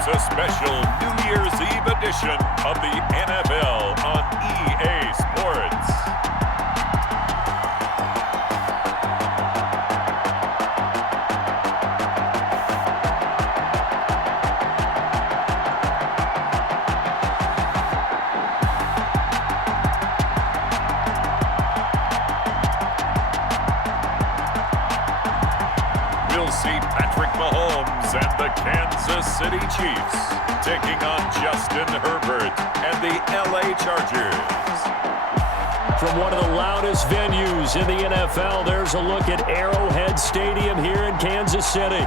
It's a special New Year's Eve edition of the NFL on EA Sports. And the Kansas City Chiefs taking on Justin Herbert and the LA Chargers. From one of the loudest venues in the NFL, there's a look at Arrowhead Stadium here in Kansas City.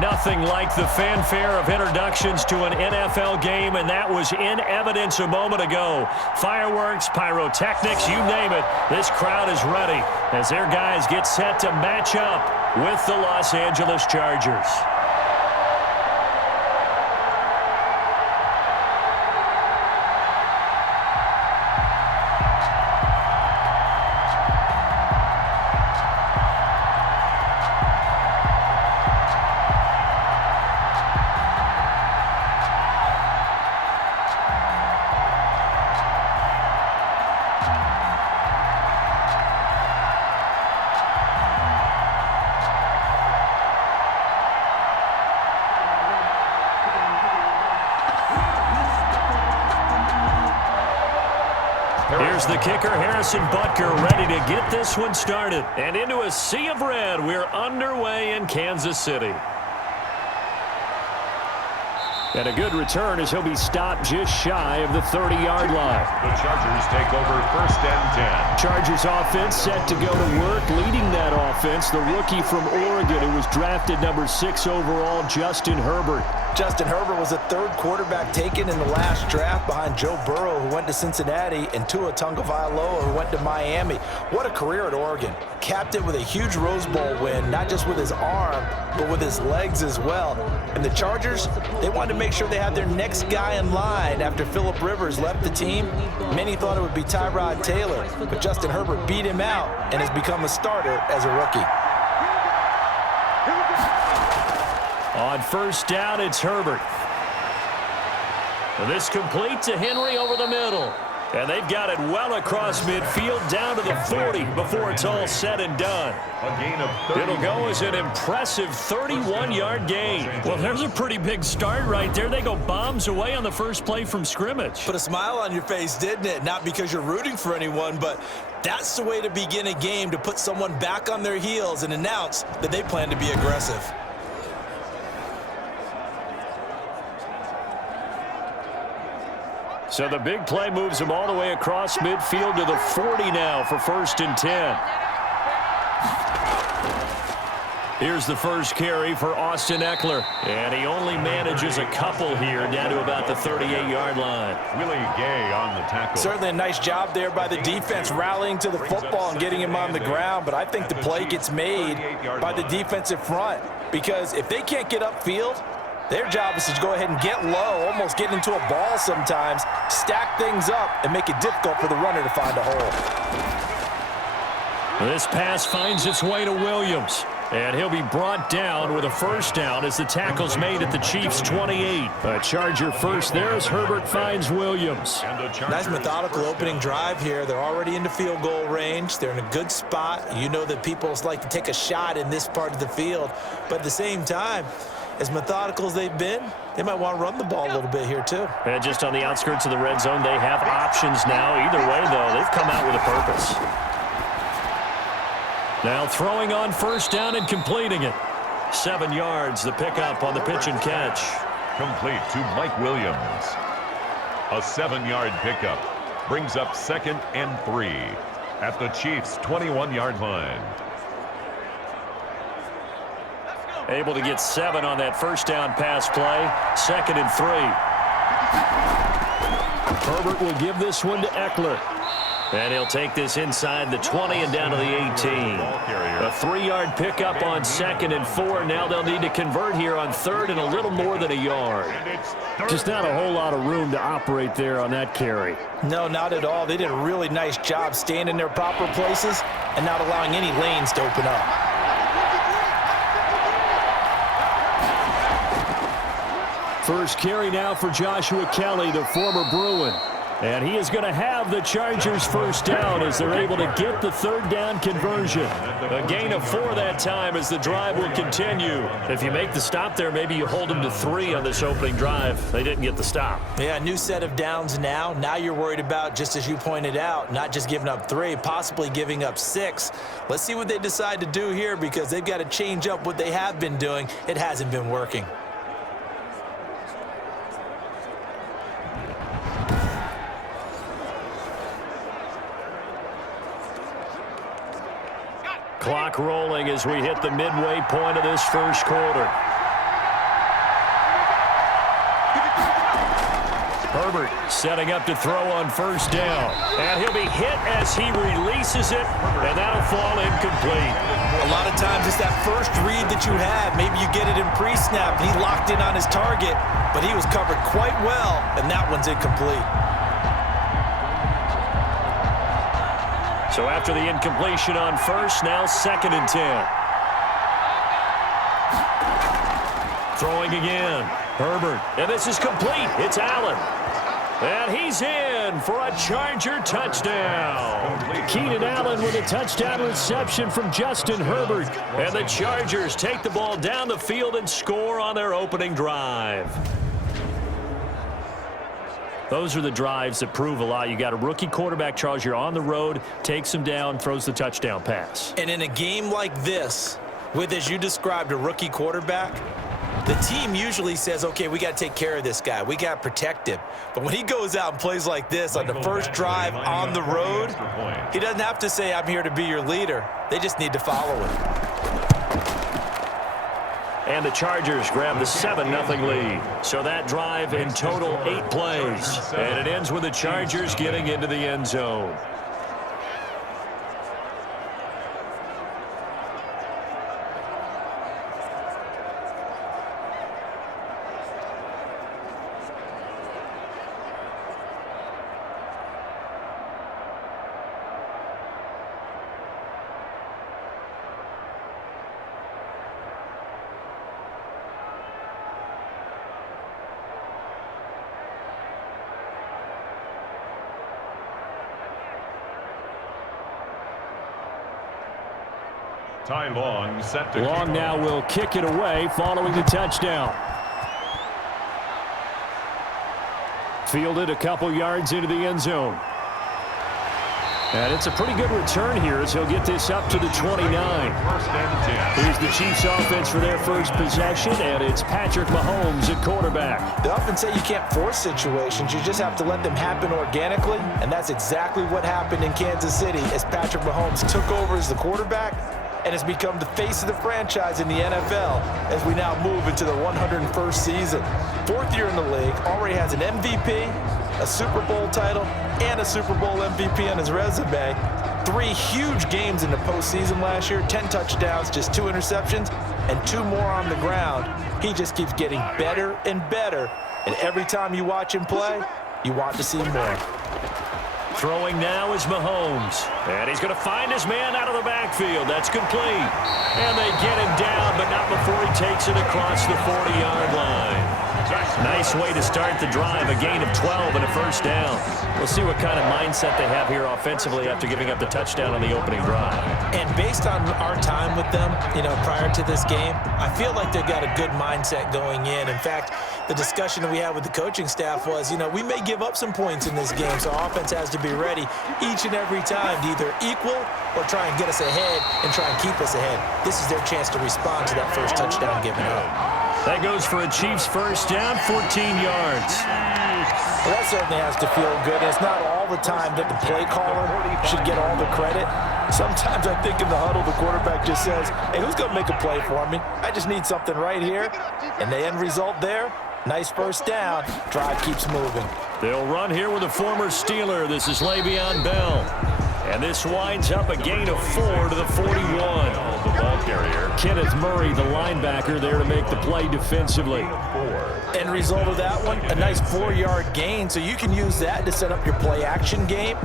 Nothing like the fanfare of introductions to an NFL game, and that was in evidence a moment ago. Fireworks, pyrotechnics, you name it. This crowd is ready as their guys get set to match up with the Los Angeles Chargers. Here's the kicker, Harrison Butker, ready to get this one started. And into a sea of red, we're underway in Kansas City. And a good return as he'll be stopped just shy of the 30-yard line. The Chargers take over 1st and 10. Chargers offense set to go to work. Leading that offense, the rookie from Oregon who was drafted number 6 overall, Justin Herbert. Justin Herbert was the 3rd quarterback taken in the last draft behind Joe Burrow, who went to Cincinnati, and Tua Tagovailoa, who went to Miami. What a career at Oregon. Capped it with a huge Rose Bowl win, not just with his arm, but with his legs as well. And the Chargers, they wanted to make sure they had their next guy in line after Phillip Rivers left the team. Many thought it would be Tyrod Taylor, but Justin Herbert beat him out and has become a starter as a rookie. On 1st down, it's Herbert. This complete to Henry over the middle. And they've got it well across midfield down to the 40 before it's all said and done. A gain of 30. It'll go as an impressive 31-yard gain. Well, there's a pretty big start right there. They go bombs away on the first play from scrimmage. Put a smile on your face, didn't it? Not because you're rooting for anyone, but that's the way to begin a game, to put someone back on their heels and announce that they plan to be aggressive. So the big play moves him all the way across midfield to the 40 now for 1st and 10. Here's the first carry for Austin Eckler. And he only manages a couple here down to about the 38-yard line. Willie Gay on the tackle. Certainly a nice job there by the defense rallying to the football and getting him on the ground. But I think the play gets made by the defensive front, because if they can't get upfield, their job is to go ahead and get low, almost get into a ball sometimes, stack things up, and make it difficult for the runner to find a hole. This pass finds its way to Williams. And he'll be brought down with a 1st down as the tackle's made at the Chiefs' 28. A Charger first there as Herbert finds Williams. Nice methodical opening drive here. They're already into field goal range. They're in a good spot. You know that people like to take a shot in this part of the field. But at the same time, as methodical as they've been, they might want to run the ball a little bit here too. And just on the outskirts of the red zone, they have options now. Either way, though, they've come out with a purpose. Now throwing on 1st down and completing it. 7 yards, the pickup on the pitch and catch. Complete to Mike Williams. A 7-yard pickup brings up 2nd and 3 at the Chiefs' 21-yard line. Able to get 7 on that 1st down pass play. 2nd and 3. Herbert will give this one to Eckler. And he'll take this inside the 20 and down to the 18. A 3-yard pickup on 2nd and 4. Now they'll need to convert here on 3rd and a little more than a yard. Just not a whole lot of room to operate there on that carry. No, not at all. They did a really nice job staying in their proper places and not allowing any lanes to open up. First carry now for Joshua Kelly, the former Bruin. And he is going to have the Chargers first down as they're able to get the third down conversion. A gain of 4 that time as the drive will continue. If you make the stop there, maybe you hold them to 3 on this opening drive. They didn't get the stop. Yeah, new set of downs now. Now you're worried about, just as you pointed out, not just giving up 3, possibly giving up 6. Let's see what they decide to do here because they've got to change up what they have been doing. It hasn't been working. Clock rolling as we hit the midway point of this first quarter. Herbert setting up to throw on first down. And he'll be hit as he releases it, and that'll fall incomplete. A lot of times it's that first read that you have. Maybe you get it in pre-snap. He locked in on his target, but he was covered quite well, and that one's incomplete. So after the incompletion on first, now 2nd and 10. Throwing again. Herbert. And this is complete. It's Allen. And he's in for a Charger touchdown. Keenan Allen with a touchdown reception from Justin Herbert. And the Chargers take the ball down the field and score on their opening drive. Those are the drives that prove a lot. You got a rookie quarterback, Charles. You're on the road, takes him down, throws the touchdown pass. And in a game like this, with, as you described, a rookie quarterback, the team usually says, okay, we got to take care of this guy. We got to protect him. But when he goes out and plays like this on the first drive on the road, he doesn't have to say, I'm here to be your leader. They just need to follow him. And the Chargers grab the 7-0 lead. So that drive in total 8 plays. And it ends with the Chargers getting into the end zone. Ty Long set to Long now will kick it away following the touchdown. Fielded a couple yards into the end zone. And it's a pretty good return here as he'll get this up to the 29. Here's the Chiefs offense for their first possession, and it's Patrick Mahomes at quarterback. They often say you can't force situations. You just have to let them happen organically, and that's exactly what happened in Kansas City as Patrick Mahomes took over as the quarterback and has become the face of the franchise in the NFL as we now move into the 101st season. 4th year in the league, already has an MVP, a Super Bowl title, and a Super Bowl MVP on his resume. 3 huge games in the postseason last year, 10 touchdowns, just 2 interceptions, and 2 more on the ground. He just keeps getting better and better, and every time you watch him play, you want to see more. Throwing now is Mahomes. And he's going to find his man out of the backfield. That's complete. And they get him down, but not before he takes it across the 40-yard line. Nice way to start the drive. A gain of 12 and a first down. We'll see what kind of mindset they have here offensively after giving up the touchdown on the opening drive. And based on our time with them, prior to this game, I feel like they've got a good mindset going in. In fact, the discussion that we had with the coaching staff was, we may give up some points in this game, so our offense has to be ready each and every time to either equal or try and get us ahead and try and keep us ahead. This is their chance to respond to that first touchdown given up. That goes for a Chiefs first down, 14 yards. Well, that certainly has to feel good. It's not all the time that the play caller should get all the credit. Sometimes I think in the huddle, the quarterback just says, hey, who's going to make a play for me? I just need something right here. And the end result there, nice first down. Drive keeps moving. They'll run here with a former Steeler. This is Le'Veon Bell. And this winds up a gain of 4 to the 41. The ball carrier. Kenneth Murray, the linebacker, there to make the play defensively. End result of that one, a nice 4-yard gain. So you can use that to set up your play-action game,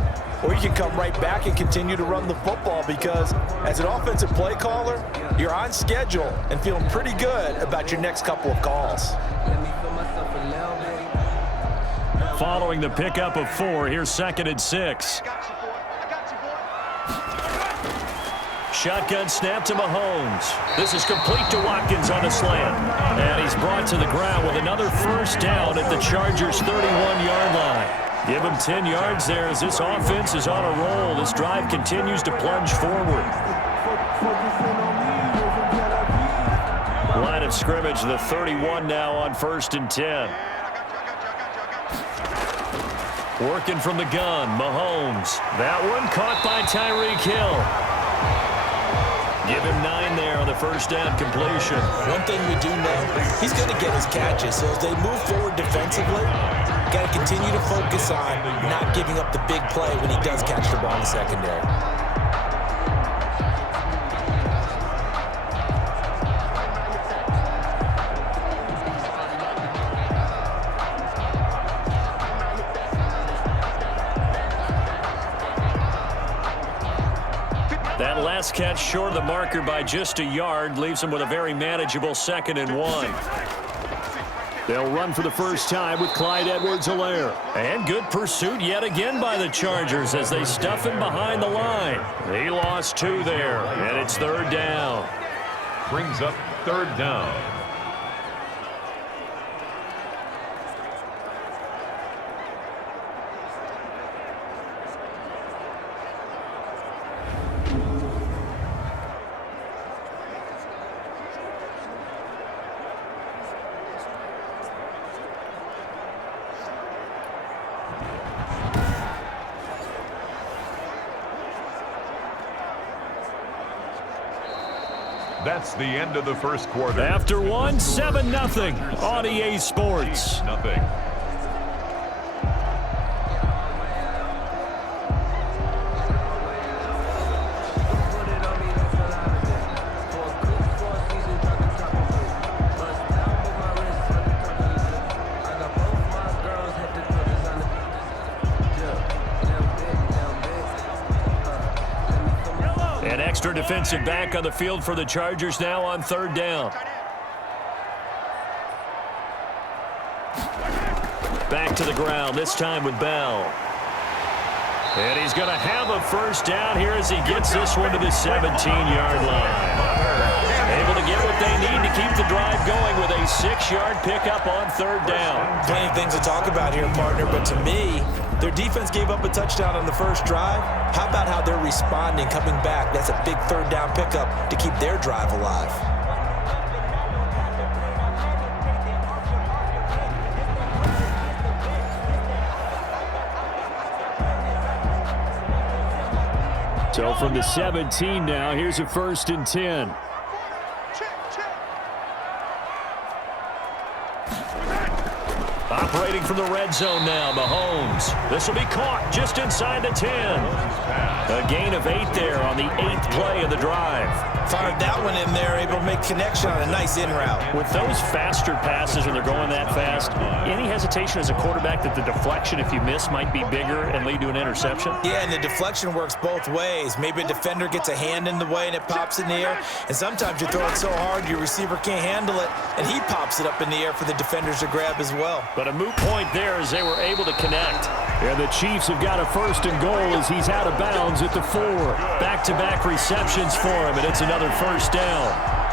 or you can come right back and continue to run the football because as an offensive play caller, you're on schedule and feeling pretty good about your next couple of calls. following the pickup of 4. Here's 2nd and 6. Shotgun snap to Mahomes. This is complete to Watkins on the slant. And he's brought to the ground with another first down at the Chargers' 31-yard line. Give him 10 yards there as this offense is on a roll. This drive continues to plunge forward. Line of scrimmage, the 31 now on 1st and 10. Working from the gun, Mahomes. That one caught by Tyreek Hill. Give him 9 there on the first down completion. One thing we do know, he's going to get his catches. So as they move forward defensively, got to continue to focus on not giving up the big play when he does catch the ball in the secondary. That last catch short of the marker by just a yard leaves him with a very manageable 2nd and 1. They'll run for the first time with Clyde Edwards-Helaire. And good pursuit yet again by the Chargers as they stuff him behind the line. He lost 2 there, and it's 3rd down. Brings up 3rd down. That's the end of the first quarter. After 1, 7-0 on EA Sports. Nothing. Extra defensive back on the field for the Chargers now on 3rd down. Back to the ground, this time with Bell. And he's going to have a first down here as he gets this one to the 17-yard line. Able to get what they need to keep the drive going with a 6-yard pickup on 3rd down. Plenty of things to talk about here, partner, but to me, their defense gave up a touchdown on the first drive. How about how they're responding, coming back? That's a big 3rd down pickup to keep their drive alive. So from the 17 now, here's a 1st and 10. Operating from the red zone now, Mahomes. This will be caught just inside the 10. A gain of 8 there on the 8th play of the drive. Fired that one in there, able to make connection on a nice in route. With those faster passes when they're going that fast, any hesitation as a quarterback that the deflection, if you miss, might be bigger and lead to an interception? Yeah, and the deflection works both ways. Maybe a defender gets a hand in the way and it pops in the air, and sometimes you throw it so hard your receiver can't handle it, and he pops it up in the air for the defenders to grab as well. But a moot point there as they were able to connect. And the Chiefs have got a 1st and goal as he's out of bounds at the 4. Back-to-back receptions for him, and it's another first down.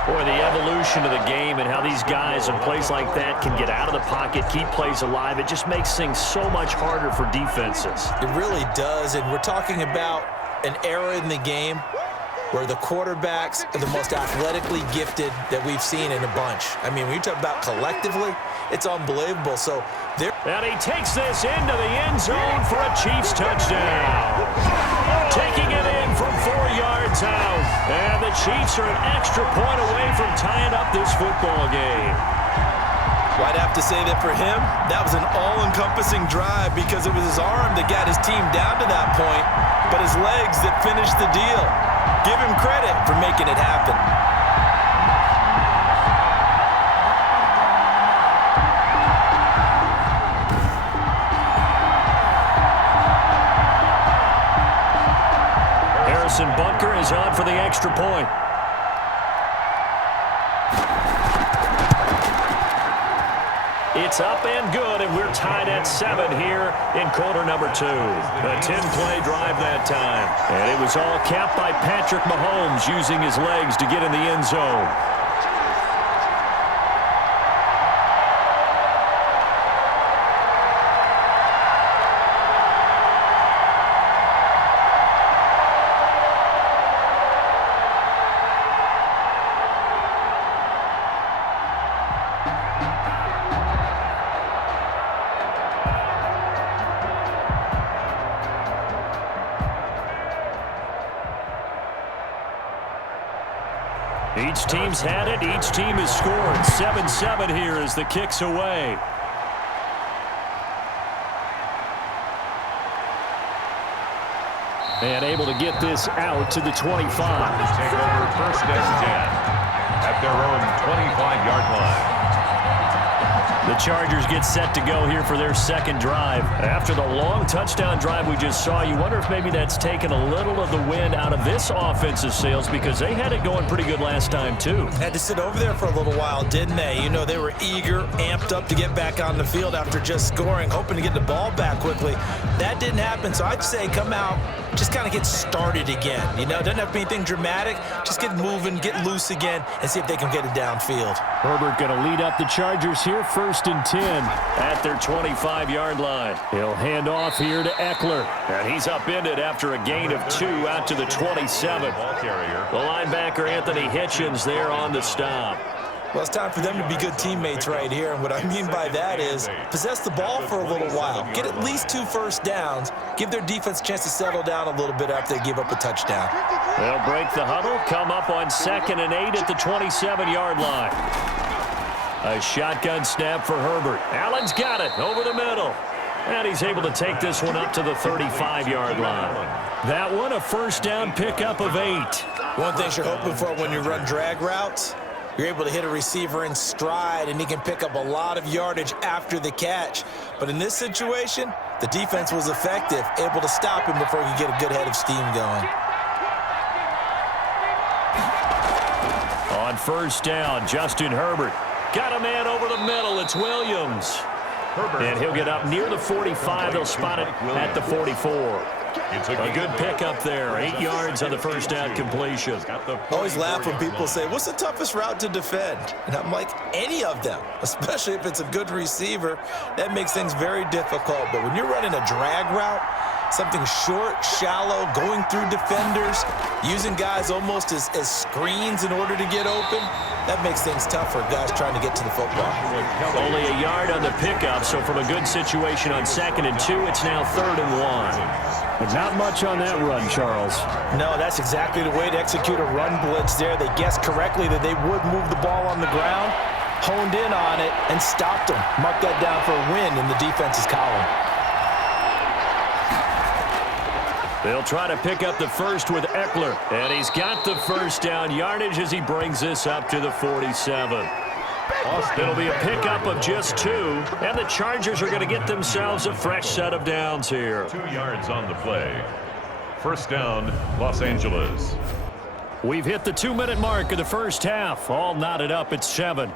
Boy, the evolution of the game and how these guys in plays like that can get out of the pocket, keep plays alive, it just makes things so much harder for defenses. It really does, and we're talking about an era in the game where the quarterbacks are the most athletically gifted that we've seen in a bunch. I mean, when you talk about collectively, it's unbelievable. So there. And he takes this into the end zone for a Chiefs touchdown. Taking it in from 4 yards out. And the Chiefs are an extra point away from tying up this football game. Well, I'd have to say that for him, that was an all-encompassing drive because it was his arm that got his team down to that point, but his legs that finished the deal. Give him credit for making it happen. Harrison Butker is on for the extra point. It's It's up and good, and we're tied at 7 here in quarter number 2. A 10-play drive that time. And it was all capped by Patrick Mahomes using his legs to get in the end zone. Each team's had it. Each team has scored. 7-7 here as the kick's away. And able to get this out to the 25. Take over first and 10 at their own 25-yard line. The Chargers get set to go here for their second drive. After the long touchdown drive we just saw, you wonder if maybe that's taken a little of the wind out of this offensive sails because they had it going pretty good last time too. Had to sit over there for a little while, didn't they? You know, they were eager, amped up to get back on the field after just scoring, hoping to get the ball back quickly. That didn't happen, so I'd say come out, just kind of get started again. You know, it doesn't have to be anything dramatic. Just get moving, get loose again, and see if they can get it downfield. Herbert going to lead up the Chargers here, 1st and 10 at their 25-yard line. He'll hand off here to Eckler, and he's upended after a gain of 2 out to the 27. The linebacker Anthony Hitchens there on the stop. Well, it's time for them to be good teammates right here, and what I mean by that is possess the ball for a little while. Get at least 2 first downs. Give their defense a chance to settle down a little bit after they give up a touchdown. They'll break the huddle, come up on 2nd and 8 at the 27-yard line. A shotgun snap for Herbert. Allen's got it over the middle. And he's able to take this one up to the 35-yard line. That one, a first down pickup of 8. One thing you're hoping for when you run drag routes, you're able to hit a receiver in stride, and he can pick up a lot of yardage after the catch. But in this situation, the defense was effective, able to stop him before he could get a good head of steam going. On first down, Justin Herbert. Got a man over the middle. It's Williams. And he'll get up near the 45. They'll spot it at the 44. A good pickup there. 8 yards on the first down completion. I always laugh when people say, what's the toughest route to defend? And I'm like, any of them, especially if it's a good receiver. That makes things very difficult. But when you're running a drag route, something short, shallow, going through defenders, using guys almost as screens in order to get open, that makes things tough for guys trying to get to the football. Only a yard on the pickup, so from a good situation on 2nd and 2, it's now 3rd and 1. But not much on that run, Charles. No, that's exactly the way to execute a run blitz there. They guessed correctly that they would move the ball on the ground, honed in on it, and stopped them. Mark that down for a win in the defense's column. They'll try to pick up the first with Eckler, and he's got the first down yardage as he brings this up to the 47. It'll be a pickup of just 2, and the Chargers are going to get themselves a fresh set of downs here. 2 yards on the play. First down, Los Angeles. We've hit the 2-minute mark of the first half. All knotted up at 7.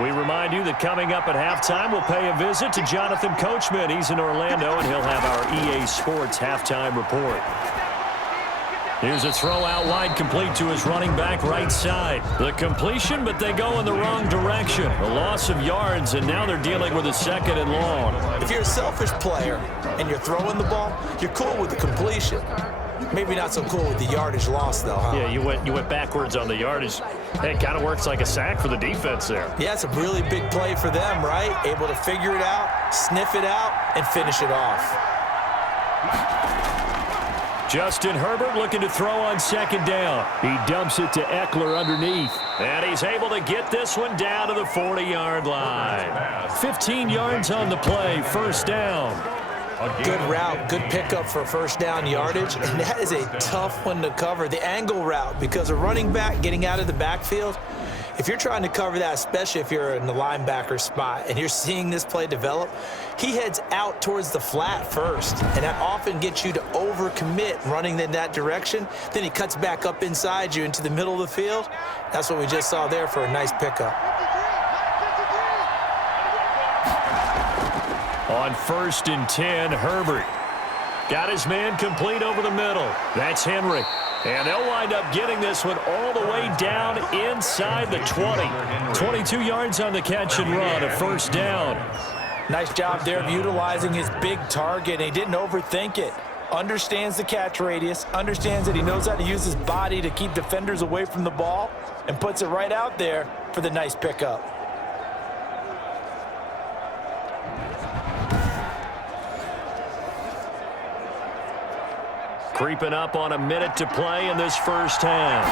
We remind you that coming up at halftime, we'll pay a visit to Jonathan Coachman. He's in Orlando, and he'll have our EA Sports halftime report. Here's a throw out wide, complete to his running back right side. The completion, but they go in the wrong direction. A loss of yards, and now they're dealing with a 2nd and long. If you're a selfish player and you're throwing the ball, you're cool with the completion. Maybe not so cool with the yardage loss, though, huh? Yeah, you went backwards on the yardage. It kind of works like a sack for the defense there. Yeah, it's a really big play for them, right? Able to figure it out, sniff it out, and finish it off. Justin Herbert looking to throw on 2nd down. He dumps it to Eckler underneath. And he's able to get this one down to the 40-yard line. 15 yards on the play, first down. Good route, good pickup for first down yardage, and that is a tough one to cover. The angle route, because a running back getting out of the backfield, If you're trying to cover that, especially if you're in the linebacker spot and you're seeing this play develop, he heads out towards the flat first, and that often gets you to overcommit running in that direction. Then he cuts back up inside you into the middle of the field. That's what we just saw there for a nice pickup. On 1st and 10, Herbert got his man complete over the middle. That's Henry. And they'll wind up getting this one all the way down inside the 20. 22 yards on the catch and run, a first down. Nice job there of utilizing his big target. He didn't overthink it. Understands the catch radius, understands that he knows how to use his body to keep defenders away from the ball, and puts it right out there for the nice pickup. Creeping up on a minute to play in this first half.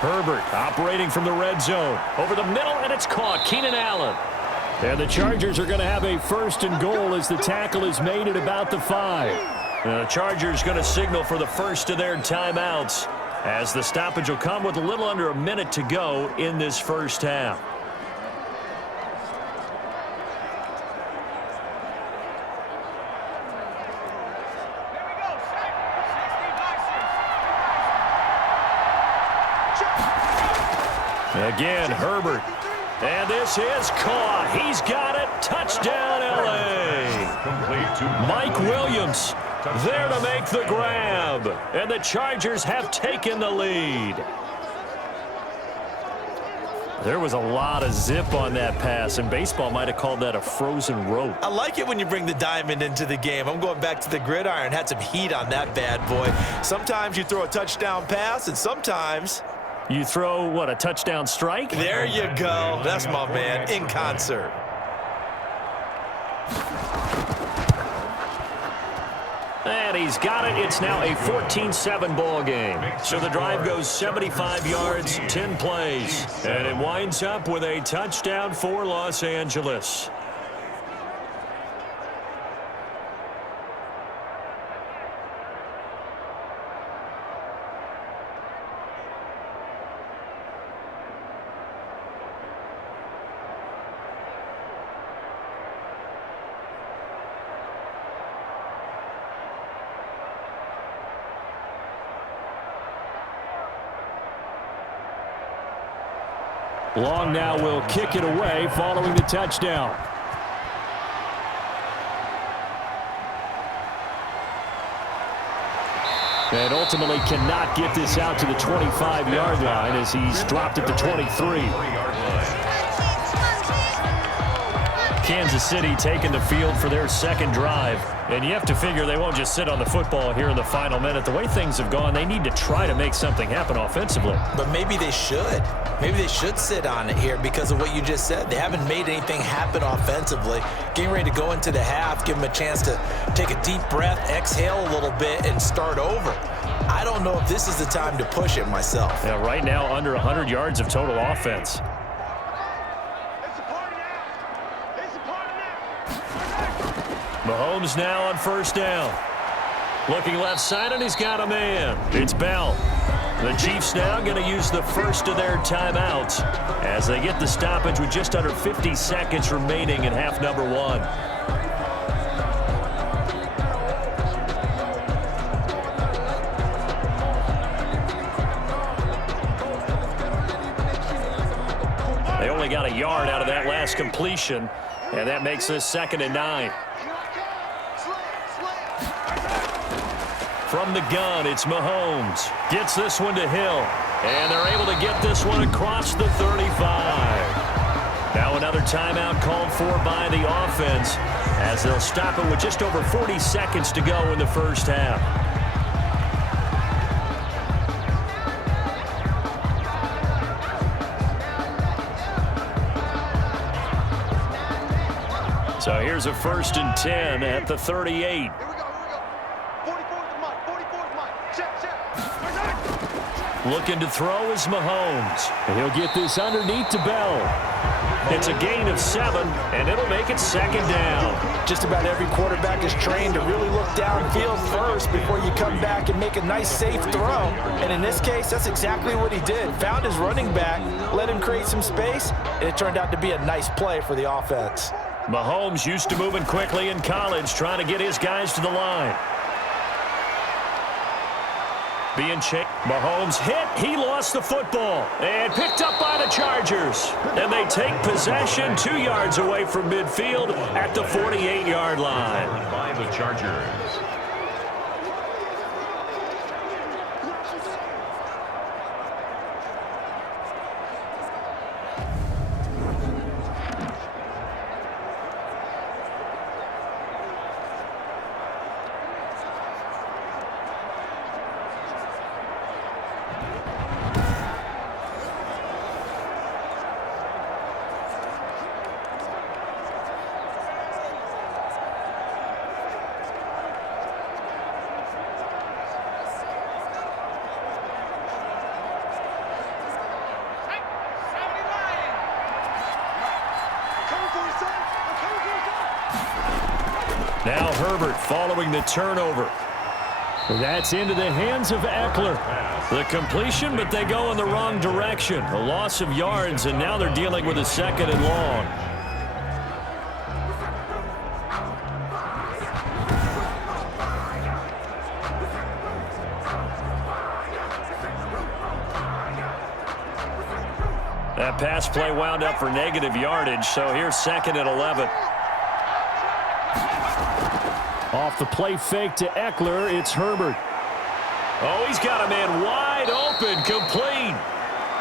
Herbert operating from the red zone. Over the middle, and it's caught. Keenan Allen. And the Chargers are going to have a first and goal as the tackle is made at about the 5. And the Chargers going to signal for the first of their timeouts as the stoppage will come with a little under a minute to go in this first half. Again, Herbert. And this is caught. He's got it. Touchdown, L.A. Mike Williams there to make the grab. And the Chargers have taken the lead. There was a lot of zip on that pass, and baseball might have called that a frozen rope. I like it when you bring the diamond into the game. I'm going back to the gridiron. Had some heat on that bad boy. Sometimes you throw a touchdown pass, and sometimes you throw, what, a touchdown strike? There you go. That's my man, in concert. And he's got it. It's now a 14-7 ball game. So the drive goes 75 yards, 10 plays. And it winds up with a touchdown for Los Angeles. Long now will kick it away following the touchdown. And ultimately cannot get this out to the 25-yard line as he's dropped at the 23. Kansas City taking the field for their second drive. And you have to figure they won't just sit on the football here in the final minute. The way things have gone, they need to try to make something happen offensively. But maybe they should. Maybe they should sit on it here because of what you just said. They haven't made anything happen offensively. Getting ready to go into the half, give them a chance to take a deep breath, exhale a little bit, and start over. I don't know if this is the time to push it myself. Yeah, right now under 100 yards of total offense. Mahomes now on first down. Looking left side, and he's got a man. It's Bell. The Chiefs now going to use the first of their timeouts as they get the stoppage with just under 50 seconds remaining in half number 1. They only got a yard out of that last completion, and that makes this 2nd and 9. From the gun, it's Mahomes. Gets this one to Hill. And they're able to get this one across the 35. Now another timeout called for by the offense as they'll stop it with just over 40 seconds to go in the first half. So here's a 1st and 10 at the 38. Looking to throw is Mahomes. And he'll get this underneath to Bell. It's a gain of 7, and it'll make it second down. Just about every quarterback is trained to really look downfield first before you come back and make a nice, safe throw. And in this case, that's exactly what he did. Found his running back, let him create some space, and it turned out to be a nice play for the offense. Mahomes used to moving quickly in college, trying to get his guys to the line. Being chased. Mahomes hit. He lost the football. And picked up by the Chargers. And they take possession 2 yards away from midfield at the 48-yard line. By the Chargers. Now Herbert following the turnover. That's into the hands of Eckler. The completion, but they go in the wrong direction. A loss of yards, and now they're dealing with a 2nd and long. That pass play wound up for negative yardage, so here's 2nd and 11. Off the play fake to Eckler, it's Herbert. Oh, he's got a man wide open, complete.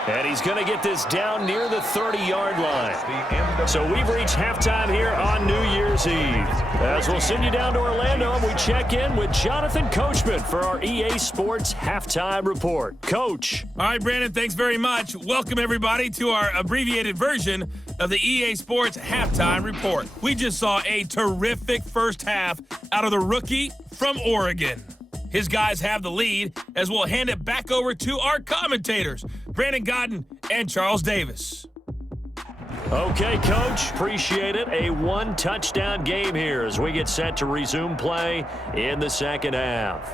And he's going to get this down near the 30-yard line. So we've reached halftime here on New Year's Eve. As we'll send you down to Orlando, and we check in with Jonathan Coachman for our EA Sports Halftime Report. Coach. All right, Brandon, thanks very much. Welcome, everybody, to our abbreviated version of the EA Sports Halftime Report. We just saw a terrific first half out of the rookie from Oregon. His guys have the lead as we'll hand it back over to our commentators, Brandon Godden and Charles Davis. Okay, Coach, appreciate it. A one-touchdown game here as we get set to resume play in the second half.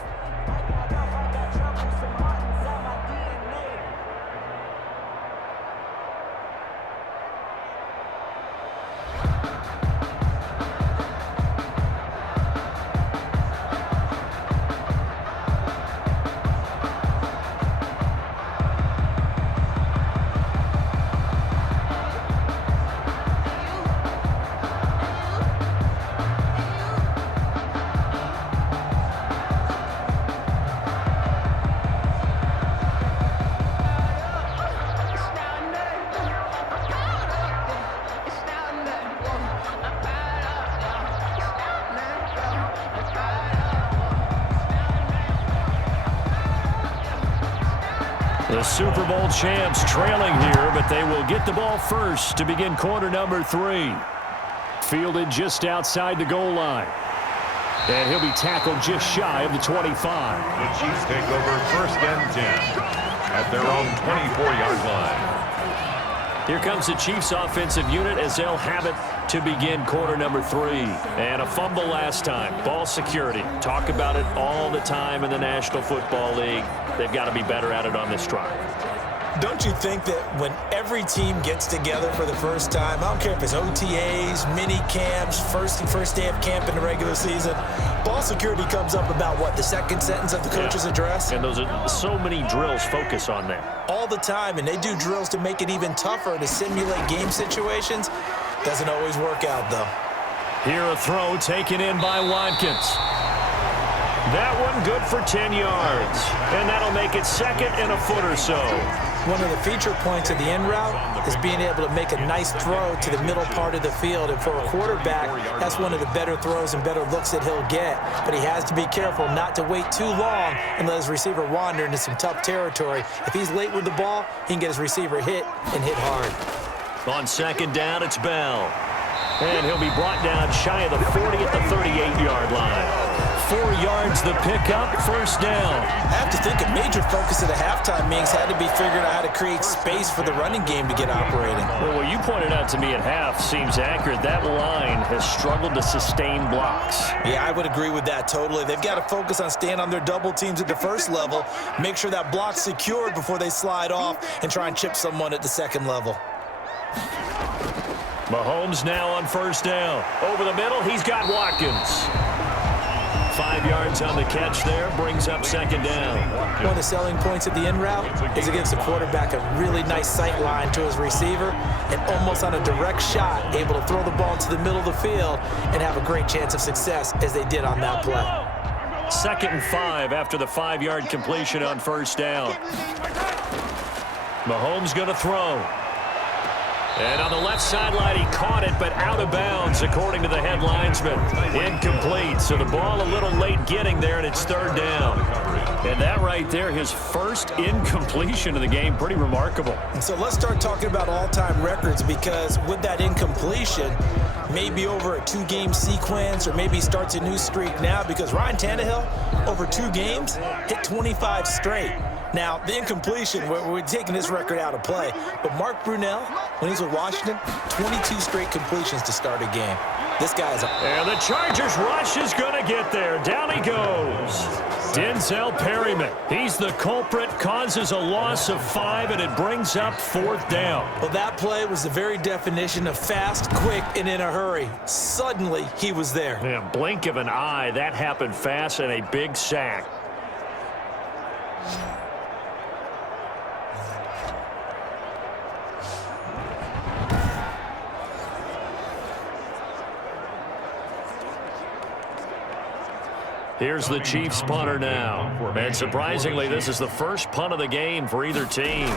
The Super Bowl champs trailing here, but they will get the ball first to begin quarter number 3. Fielded just outside the goal line. And he'll be tackled just shy of the 25. The Chiefs take over 1st and 10 at their own 24-yard line. Here comes the Chiefs offensive unit as they'll have it to begin quarter number 3. And a fumble last time. Ball security. Talk about it all the time in the National Football League. They've got to be better at it on this drive. Don't you think that when every team gets together for the first time, I don't care if it's OTAs, mini camps, first day of camp in the regular season, ball security comes up about what, the second sentence of the coach's address? And those are so many drills focus on that. All the time, and they do drills to make it even tougher to simulate game situations. Doesn't always work out, though. Here a throw taken in by Watkins. That one good for 10 yards. And that'll make it 2nd and a foot or so. One of the feature points of the end route is being able to make a nice throw to the middle part of the field. And for a quarterback, that's one of the better throws and better looks that he'll get. But he has to be careful not to wait too long and let his receiver wander into some tough territory. If he's late with the ball, he can get his receiver hit and hit hard. On 2nd down, it's Bell. And he'll be brought down shy of the 40 at the 38-yard line. 4 yards the pickup, first down. I have to think a major focus of the halftime meetings had to be figuring out how to create space for the running game to get operating. Well, what you pointed out to me at half seems accurate. That line has struggled to sustain blocks. Yeah, I would agree with that totally. They've got to focus on staying on their double teams at the first level, make sure that block's secured before they slide off, and try and chip someone at the second level. Mahomes now on first down. Over the middle, he's got Watkins. 5 yards on the catch there, brings up second down. One of the selling points of the in route is against the quarterback, a really nice sight line to his receiver, and almost on a direct shot, able to throw the ball into the middle of the field and have a great chance of success as they did on that play. 2nd and 5 after the 5-yard completion on first down. Mahomes going to throw. And on the left sideline, he caught it, but out of bounds, according to the head linesman. Incomplete, so the ball a little late getting there, and it's third down. And that right there, his first incompletion of the game, pretty remarkable. And so let's start talking about all-time records, because with that incompletion, maybe over a 2-game sequence, or maybe starts a new streak now, because Ryan Tannehill, over 2 games, hit 25 straight. Now, the incompletion, we're taking this record out of play. But Mark Brunell, when he's with Washington, 22 straight completions to start a game. This guy's up. And the Chargers rush is going to get there. Down he goes. Denzel Perryman. He's the culprit, causes a loss of 5, and it brings up 4th down. Well, that play was the very definition of fast, quick, and in a hurry. Suddenly, he was there. Yeah, blink of an eye. That happened fast, and a big sack. Here's the Chiefs punter now. And surprisingly, this is the first punt of the game for either team.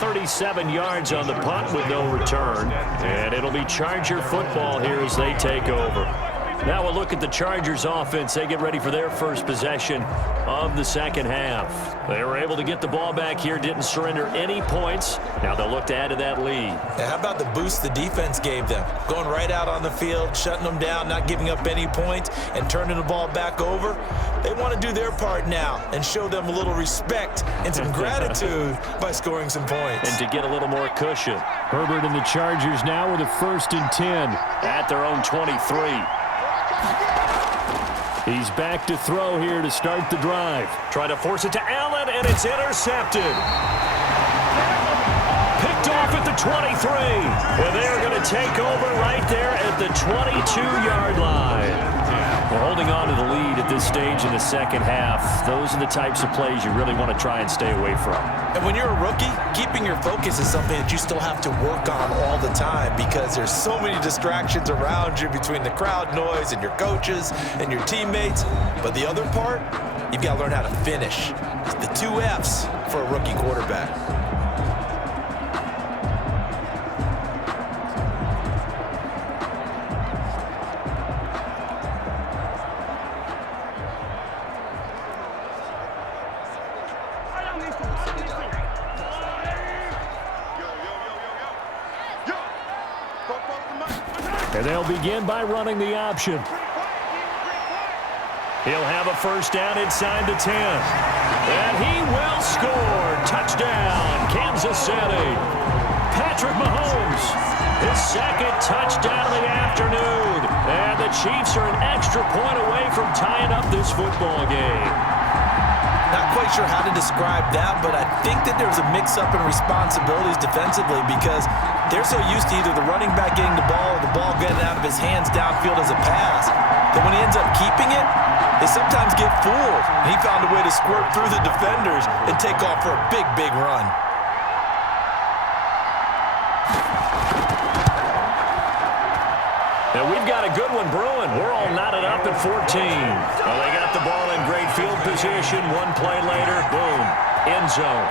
.37 yards on the punt with no return. And it'll be Charger football here as they take over. Now we'll look at the Chargers offense. They get ready for their first possession of the second half. They were able to get the ball back here, didn't surrender any points. Now they'll look to add to that lead. Now, how about the boost the defense gave them? Going right out on the field, shutting them down, not giving up any points, and turning the ball back over. They want to do their part now and show them a little respect and some gratitude by scoring some points. And to get a little more cushion. Herbert and the Chargers now with a 1st and 10 at their own 23. He's back to throw here to start the drive. Try to force it to Allen, and it's intercepted. Picked off at the 23. And they're going to take over right there at the 22-yard line. Well, holding on to the lead at this stage in the second half, those are the types of plays you really want to try and stay away from. And when you're a rookie, keeping your focus is something that you still have to work on all the time, because there's so many distractions around you between the crowd noise and your coaches and your teammates. But the other part, you've got to learn how to finish. The 2 F's for a rookie quarterback. And they'll begin by running the option. He'll have a first down inside the 10. And he will score. Touchdown, Kansas City. Patrick Mahomes, his 2nd touchdown of the afternoon. And the Chiefs are an extra point away from tying up this football game. Not quite sure how to describe that, but I think that there's a mix-up in responsibilities defensively, because they're so used to either the running back getting the ball or the ball getting out of his hands downfield as a pass, that when he ends up keeping it, they sometimes get fooled. He found a way to squirt through the defenders and take off for a big, big run. And we've got a good one brewing. We're all knotted up at 14. Well, they got the ball in great field position. One play later, boom, end zone.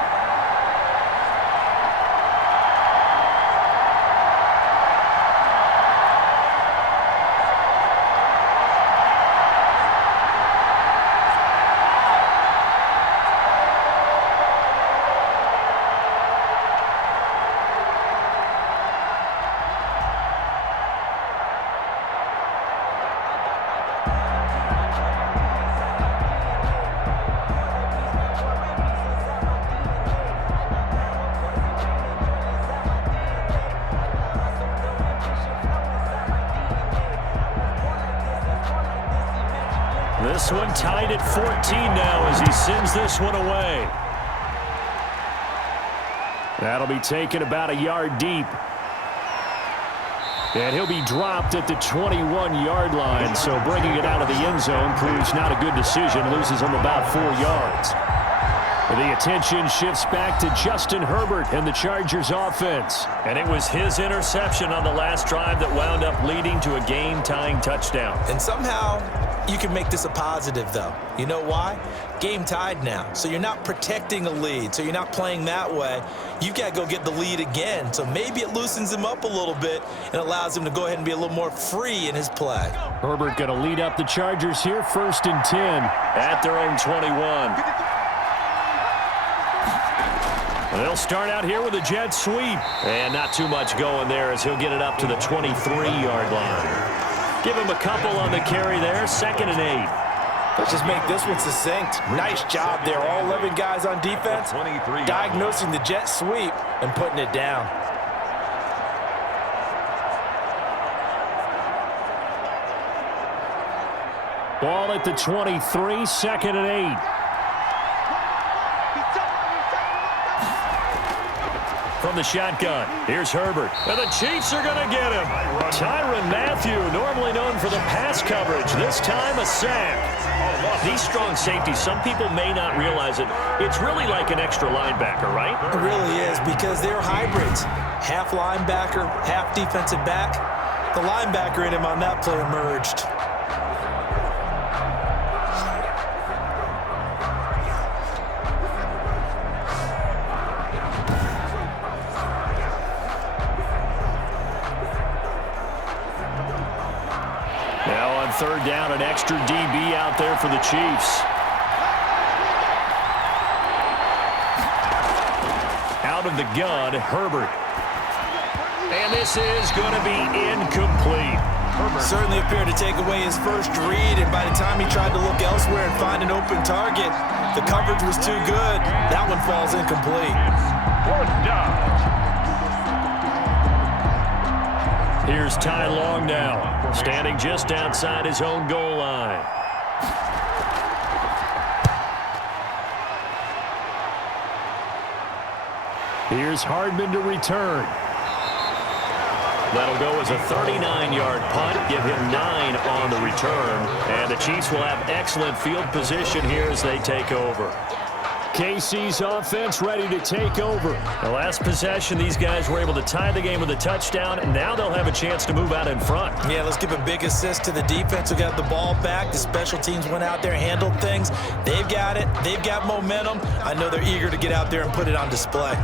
this one tied at 14 now as he sends this one away. That'll be taken about a yard deep. And he'll be dropped at the 21-yard line, so bringing it out of the end zone proves not a good decision. Loses him about 4 yards. The attention shifts back to Justin Herbert and the Chargers offense. And it was his interception on the last drive that wound up leading to a game-tying touchdown. And somehow you can make this a positive, though. You know why? Game tied now. So you're not protecting a lead. So you're not playing that way. You've got to go get the lead again. So maybe it loosens him up a little bit and allows him to go ahead and be a little more free in his play. Herbert going to lead up the Chargers here, 1st and 10 at their own 21. They'll start out here with a jet sweep. And not too much going there as he'll get it up to the 23-yard line. Give him a couple on the carry there, 2nd and 8. Let's just make this one succinct. Nice job there. All 11 guys on defense diagnosing the jet sweep and putting it down. Ball at the 23, 2nd and 8. From the shotgun, here's Herbert. And the Chiefs are going to get him. Tyron Matthew, normally known for the pass coverage, this time a sack. These strong safeties, some people may not realize it. It's really like an extra linebacker, right? It really is, because they're hybrids. Half linebacker, half defensive back. The linebacker in him on that play emerged. Third down, an extra DB out there for the Chiefs. Out of the gun, Herbert. And this is going to be incomplete. Herbert certainly appeared to take away his first read, and by the time he tried to look elsewhere and find an open target, the coverage was too good. That one falls incomplete. 4th down. Here's Ty Long now, standing just outside his own goal line. Here's Hardman to return. That'll go as a 39-yard punt, give him 9 on the return. And the Chiefs will have excellent field position here as they take over. KC's offense ready to take over. The last possession, these guys were able to tie the game with a touchdown, and now they'll have a chance to move out in front. Yeah, let's give a big assist to the defense who got the ball back. The special teams went out there and handled things. They've got it. They've got momentum. I know they're eager to get out there and put it on display.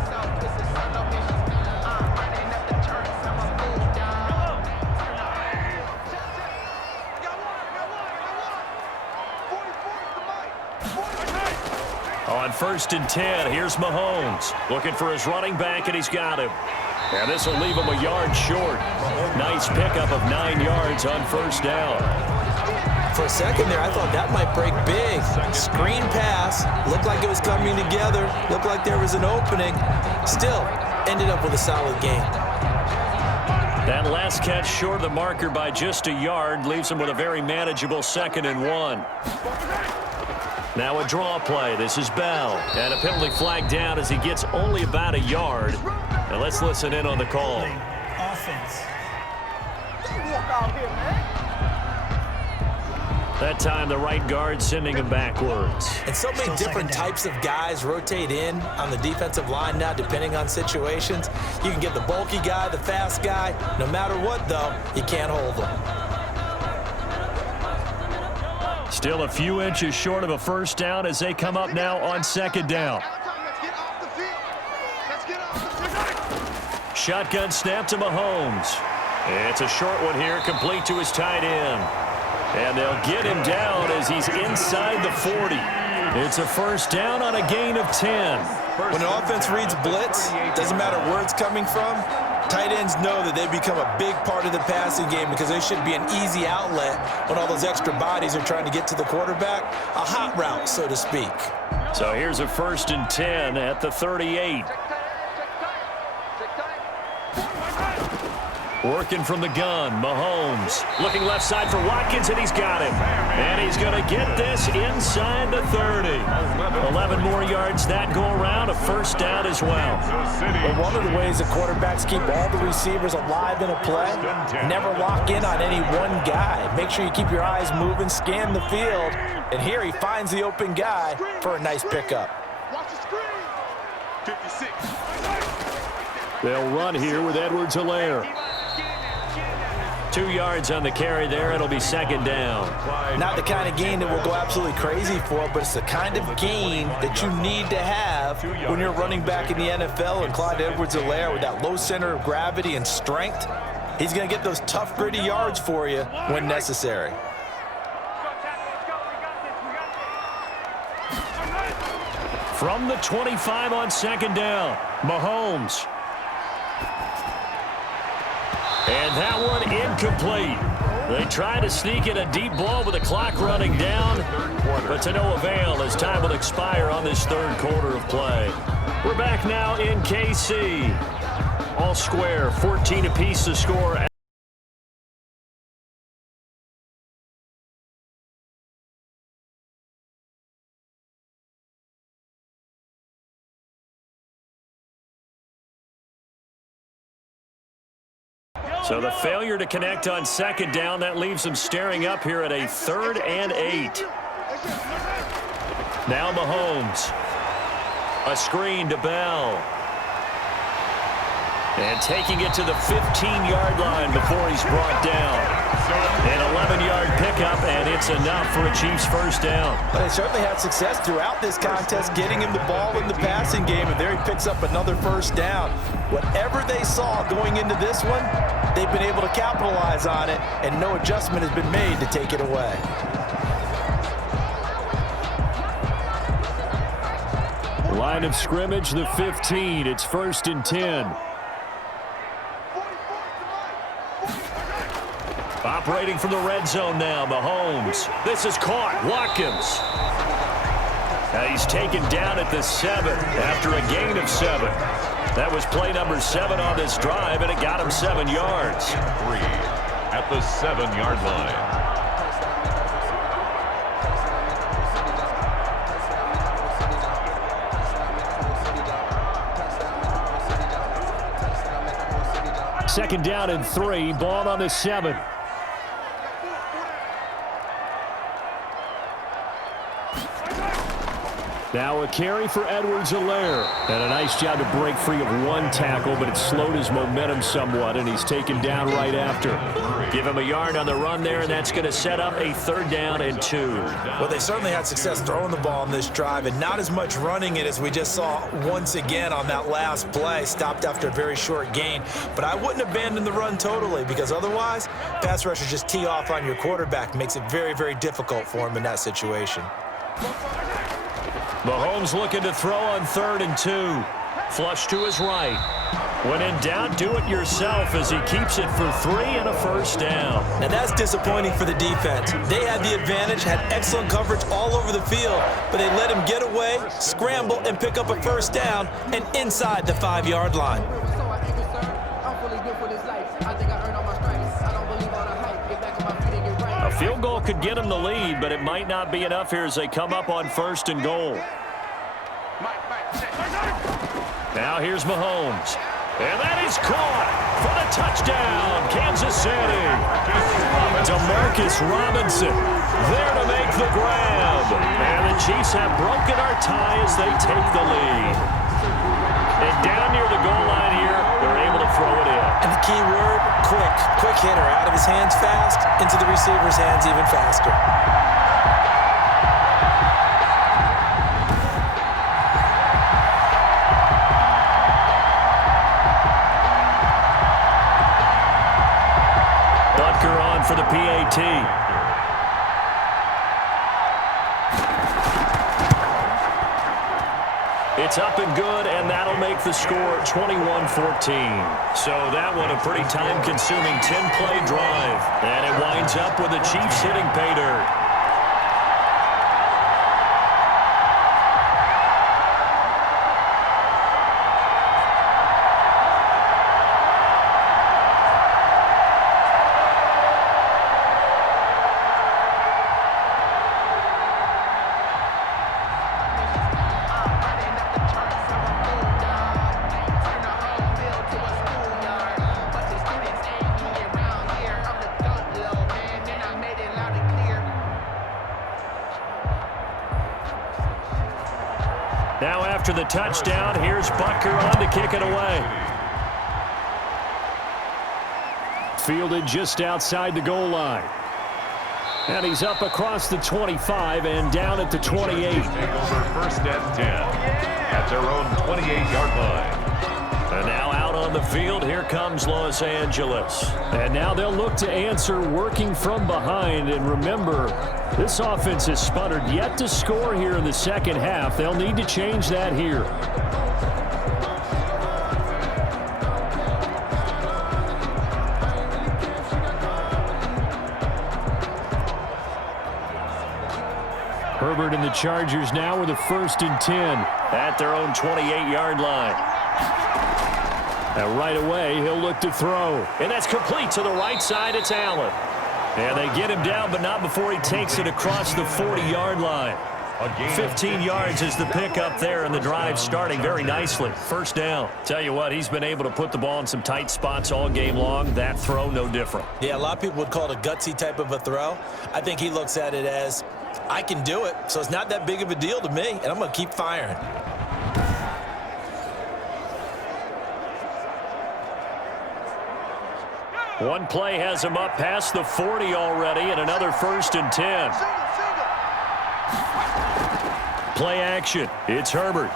On 1st and 10, here's Mahomes. Looking for his running back, and he's got him. And this will leave him a yard short. Nice pickup of 9 yards on 1st down. For a second there, I thought that might break big. Screen pass. Looked like it was coming together. Looked like there was an opening. Still, ended up with a solid game. That last catch short of the marker by just a yard leaves him with a very manageable 2nd and 1. Now a draw play. This is Bell. And a penalty flag down as he gets only about a yard. And let's listen in on the call. Offense. Don't walk out here, man. That time the right guard sending him backwards. And so many different types of guys rotate in on the defensive line now, depending on situations. You can get the bulky guy, the fast guy. No matter what, though, you can't hold them. Still a few inches short of a 1st down as they come up now on 2nd down. Shotgun snap to Mahomes. It's a short one here, complete to his tight end. And they'll get him down as he's inside the 40. It's a 1st down on a gain of 10. When an offense reads blitz, doesn't matter where it's coming from, tight ends know that they become a big part of the passing game because they should be an easy outlet when all those extra bodies are trying to get to the quarterback. A hot route, so to speak. So here's a 1st and 10 at the 38. Working from the gun, Mahomes. Looking left side for Watkins, and he's got him. And he's going to get this inside the 30. 11 more yards that go around, a first down as well. Well, one of the ways the quarterbacks keep all the receivers alive in a play, never lock in on any one guy. Make sure you keep your eyes moving, scan the field, and here he finds the open guy for a nice pickup. Watch the screen. 56. They'll run here with Edwards-Helaire. 2 yards on the carry there. It'll be second down. Not the kind of gain that we'll go absolutely crazy for, but it's the kind of gain that you need to have when you're running back in the NFL. And Clyde Edwards-Helaire, with that low center of gravity and strength, he's going to get those tough, gritty yards for you when necessary. From the 25 on second down, Mahomes. And that one incomplete. They try to sneak in a deep ball with the clock running down, but to no avail as time will expire on this third quarter of play. We're back now in KC. All square, 14 apiece to score. So the failure to connect on second down, that leaves them staring up here at a 3rd and 8. Now Mahomes. A screen to Bell. And taking it to the 15-yard line before he's brought down. An 11-yard pickup, and it's enough for a Chiefs first down. But they certainly had success throughout this contest, getting him the ball in the passing game, and there he picks up another first down. Whatever they saw going into this one, they've been able to capitalize on it, and no adjustment has been made to take it away. Line of scrimmage, the 15. It's 1st and 10. Operating from the red zone now, Mahomes. This is caught. Watkins. Now he's taken down at the 7 after a gain of 7. That was play number 7 on this drive, and it got him 7 yards. 3 at the 7-yard line. Second down and 3. Ball on the 7. Now a carry for Edwards-Helaire. And a nice job to break free of one tackle, but it slowed his momentum somewhat, and he's taken down right after. Give him a yard on the run there, and that's going to set up a 3rd down and 2. Well, they certainly had success throwing the ball on this drive, and not as much running it as we just saw once again on that last play. Stopped after a very short gain. But I wouldn't abandon the run totally, because otherwise, pass rushers just tee off on your quarterback. Makes it very, very difficult for him in that situation. Mahomes looking to throw on 3rd and 2. Flush to his right. When in doubt, do it yourself as he keeps it for 3 and a first down. And that's disappointing for the defense. They had the advantage, had excellent coverage all over the field, but they let him get away, scramble, and pick up a first down and inside the 5-yard line. A field goal could get him the lead, but it might not be enough here as they come up on 1st and goal. Now here's Mahomes. And that is caught for the touchdown, Kansas City. DeMarcus Robinson there to make the grab. And the Chiefs have broken our tie as they take the lead. And down near the goal line here, they're able to throw it in. And the key word, quick. Quick hitter, out of his hands fast, into the receiver's hands even faster. Butker on for the PAT. It's up and good, and that'll make the score 21-14. So that one a pretty time-consuming 10-play drive. And it winds up with the Chiefs hitting pay dirt. Now after the touchdown, here's Butker on to kick it away. Fielded just outside the goal line. And he's up across the 25 and down at the 28. Take over first and 10 at their own 28-yard line. And now out on the field, here comes Los Angeles. And now they'll look to answer working from behind. And remember, this offense has sputtered yet to score here in the second half. They'll need to change that here. Herbert and the Chargers now with a 1st and 10 at their own 28-yard line. And right away, he'll look to throw. And that's complete to the right side. It's Allen. And they get him down, but not before he takes it across the 40-yard line. 15 yards is the pickup there, and the drive starting very nicely. First down. Tell you what, he's been able to put the ball in some tight spots all game long. That throw, no different. Yeah, a lot of people would call it a gutsy type of a throw. I think he looks at it as, I can do it, so it's not that big of a deal to me, and I'm going to keep firing. One play has him up past the 40 already, and another 1st and 10. Play action. It's Herbert.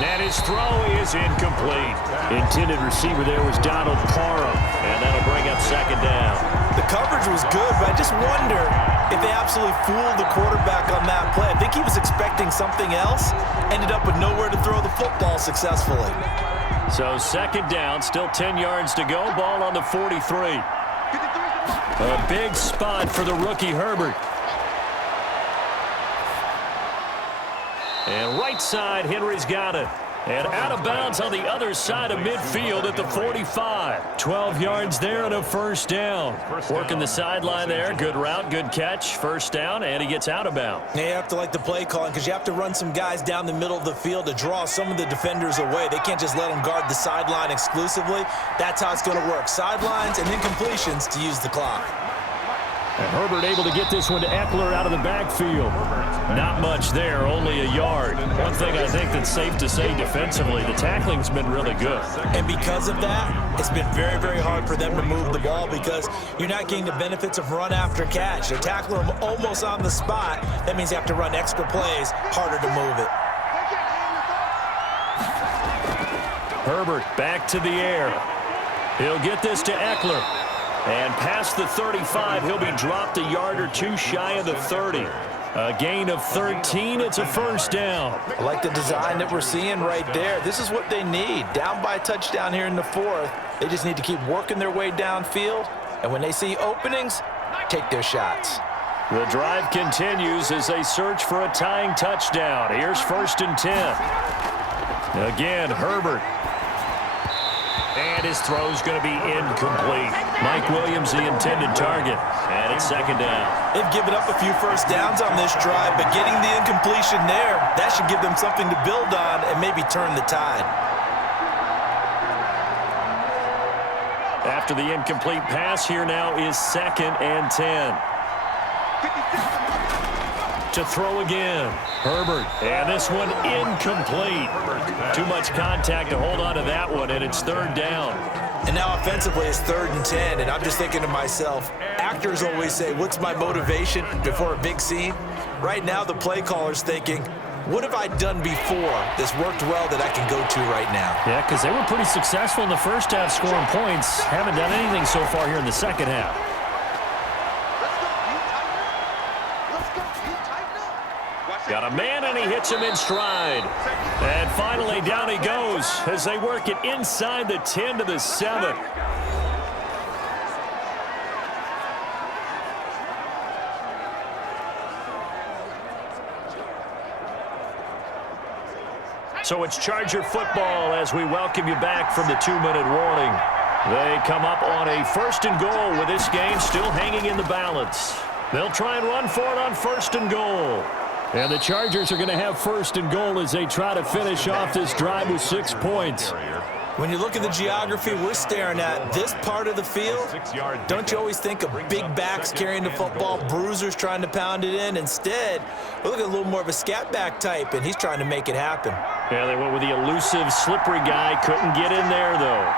And his throw is incomplete. Intended receiver there was Donald Parham, and that'll bring up 2nd down. The coverage was good, but I just wonder if they absolutely fooled the quarterback on that play. I think he was expecting something else, ended up with nowhere to throw the football successfully. So 2nd down, still 10 yards to go, ball on the 43. A big spot for the rookie Herbert. And right side, Henry's got it. And out of bounds on the other side of midfield at the 45. 12 yards there and a 1st down. Working the sideline there. Good route, good catch. 1st down, and he gets out of bounds. Yeah, you have to like the play calling because you have to run some guys down the middle of the field to draw some of the defenders away. They can't just let them guard the sideline exclusively. That's how it's going to work. Sidelines and incompletions to use the clock. And Herbert able to get this one to Eckler out of the backfield. Not much there, only a yard. One thing I think that's safe to say defensively, the tackling's been really good. And because of that, it's been very, very hard for them to move the ball because you're not getting the benefits of run after catch. They're tackling them almost on the spot. That means you have to run extra plays, harder to move it. Herbert back to the air. He'll get this to Eckler. And past the 35, he'll be dropped a yard or two shy of the 30. A gain of 13, it's a 1st down. I like the design that we're seeing right there. This is what they need. Down by a touchdown here in the 4th. They just need to keep working their way downfield. And when they see openings, take their shots. The drive continues as they search for a tying touchdown. Here's 1st and 10. Again, Herbert. And his throw's going to be incomplete. Mike Williams, the intended target. And it's 2nd down. They've given up a few 1st downs on this drive, but getting the incompletion there, that should give them something to build on and maybe turn the tide. After the incomplete pass, here now is 2nd and 10. To throw again. Herbert. And this one incomplete. Too much contact to hold on to that one, and it's 3rd down. And now offensively it's 3rd and 10, and I'm just thinking to myself, actors always say, what's my motivation before a big scene? Right now the play caller's thinking, what have I done before that's worked well that I can go to right now? Yeah, because they were pretty successful in the first half scoring points. Haven't done anything so far here in the second half. Got a man, and he hits him in stride. And finally, down he goes as they work it inside the 10 to the 7. So it's Charger football as we welcome you back from the 2-minute warning. They come up on a 1st and goal with this game still hanging in the balance. They'll try and run for it on 1st and goal. And the Chargers are going to have 1st and goal as they try to finish off this drive with 6 points. When you look at the geography we're staring at, this part of the field, don't you always think of big backs carrying the football, bruisers trying to pound it in? Instead, we look at a little more of a scat back type, and he's trying to make it happen. Yeah, they went with the elusive, slippery guy. Couldn't get in there, though.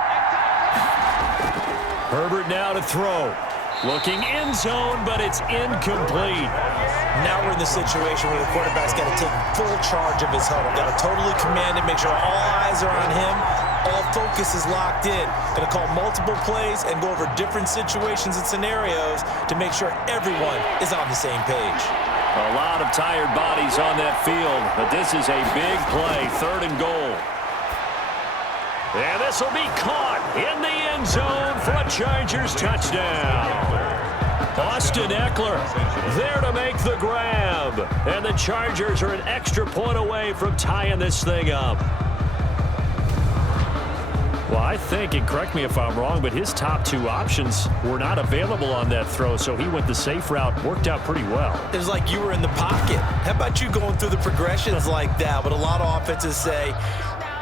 Herbert now to throw. Looking end zone, but it's incomplete. Now we're in the situation where the quarterback's got to take full charge of his huddle. Got to totally command it, make sure all eyes are on him. All focus is locked in. Going to call multiple plays and go over different situations and scenarios to make sure everyone is on the same page. A lot of tired bodies on that field, but this is a big play, 3rd and goal. And this will be caught in the end zone for a Chargers touchdown. Austin Eckler there to make the grab. And the Chargers are an extra point away from tying this thing up. Well, I think, and correct me if I'm wrong, but his top 2 options were not available on that throw, so he went the safe route. Worked out pretty well. It was like you were in the pocket. How about you going through the progressions like that? But a lot of offenses say,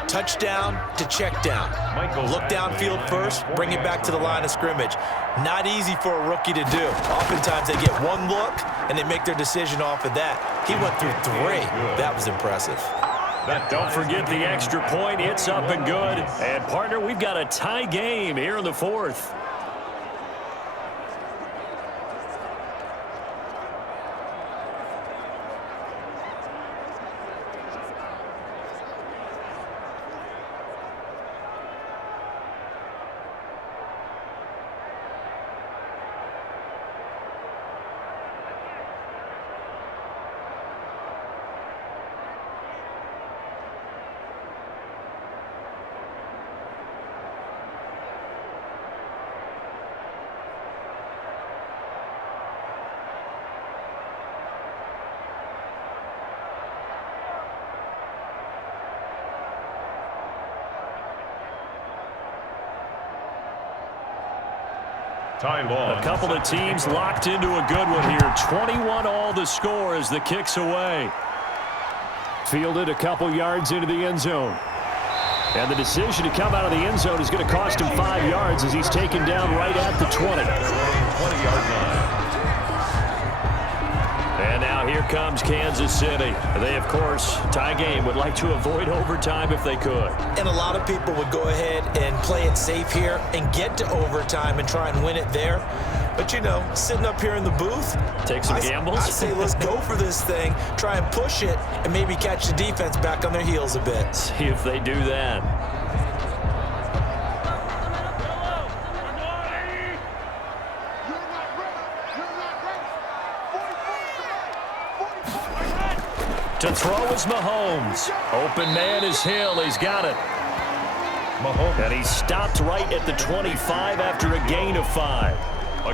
touchdown to check down. Look downfield first, bring it back to the line of scrimmage. Not easy for a rookie to do. Oftentimes they get one look, and they make their decision off of that. He went through 3. That was impressive. Don't forget the extra point. It's up and good. And, partner, we've got a tie game here in the 4th. A couple of teams locked into a good one here. 21 all the score as the kick's away. Fielded a couple yards into the end zone. And the decision to come out of the end zone is going to cost him 5 yards as he's taken down right at the 20. 20-yard line. And now here comes Kansas City. They, of course, tie game, would like to avoid overtime if they could. And a lot of people would go ahead and play it safe here and get to overtime and try and win it there. But, you know, sitting up here in the booth, take some gambles. I say let's go for this thing, try and push it, and maybe catch the defense back on their heels a bit. See if they do that. To throw is Mahomes. Open man is Hill. He's got it. Mahomes. And he stopped right at the 25 after a gain of 5.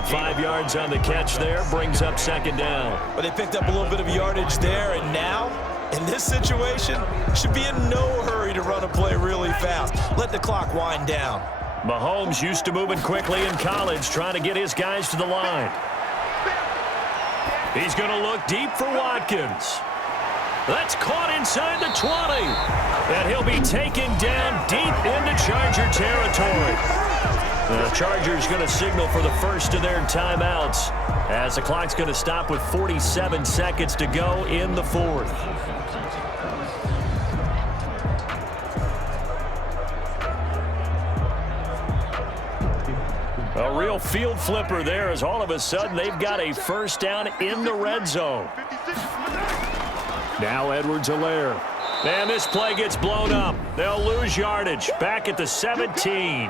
5 yards on the catch there, brings up 2nd down. But they picked up a little bit of yardage there, and now, in this situation, should be in no hurry to run a play really fast. Let the clock wind down. Mahomes used to moving quickly in college, trying to get his guys to the line. He's going to look deep for Watkins. That's caught inside the 20. And he'll be taken down deep into Charger territory. The Chargers going to signal for the first of their timeouts as the clock's going to stop with 47 seconds to go in the 4th. A real field flipper there as all of a sudden they've got a first down in the red zone. Now Edwards-Helaire. And this play gets blown up. They'll lose yardage back at the 17.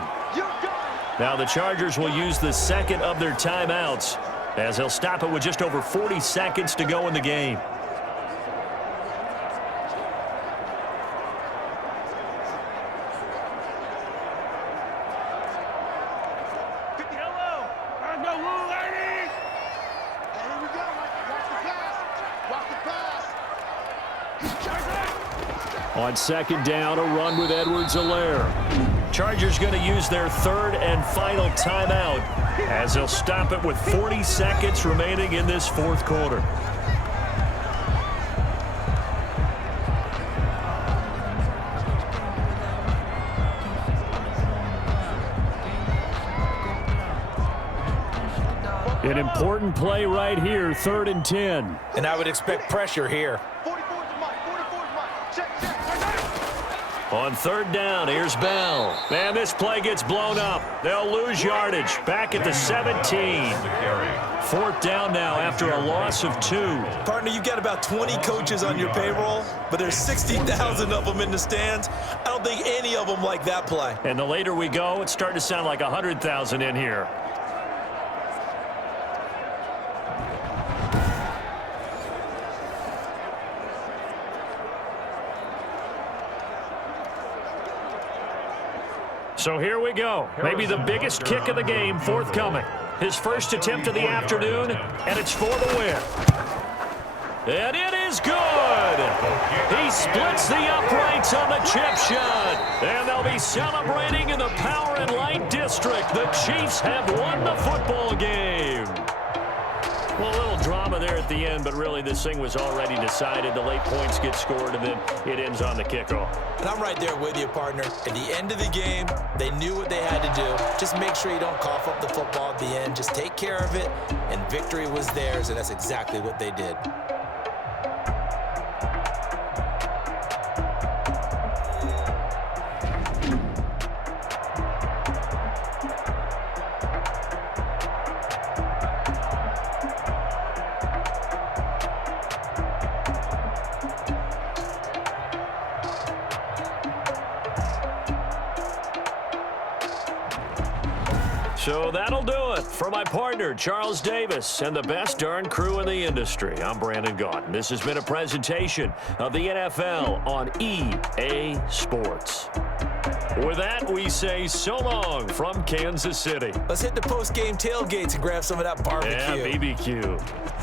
Now the Chargers will use the 2nd of their timeouts as they'll stop it with just over 40 seconds to go in the game. On 2nd down, a run with Edwards-Helaire. Chargers going to use their 3rd and final timeout as they'll stop it with 40 seconds remaining in this 4th quarter. An important play right here, 3rd and 10. And I would expect pressure here. 44 is mine. 44 is mine. Check. I got it. On 3rd down, here's Bell. Man, this play gets blown up. They'll lose yardage. Back at the 17. 4th down now after a loss of 2. Partner, you've got about 20 coaches on your payroll, but there's 60,000 of them in the stands. I don't think any of them like that play. And the later we go, it's starting to sound like 100,000 in here. So here we go. Maybe the biggest kick of the game forthcoming. His first attempt of the afternoon, and it's for the win. And it is good. He splits the uprights on the chip shot. And they'll be celebrating in the Power and Light District. The Chiefs have won the football game. Well, a little drama there at the end, but really this thing was already decided. The late points get scored, and then it ends on the kickoff. And I'm right there with you, partner. At the end of the game, they knew what they had to do. Just make sure you don't cough up the football at the end. Just take care of it, and victory was theirs, and that's exactly what they did. So that'll do it for my partner, Charles Davis, and the best darn crew in the industry. I'm Brandon Gaudin. This has been a presentation of the NFL on EA Sports. With that, we say so long from Kansas City. Let's hit the post-game tailgates and grab some of that barbecue. Yeah, BBQ.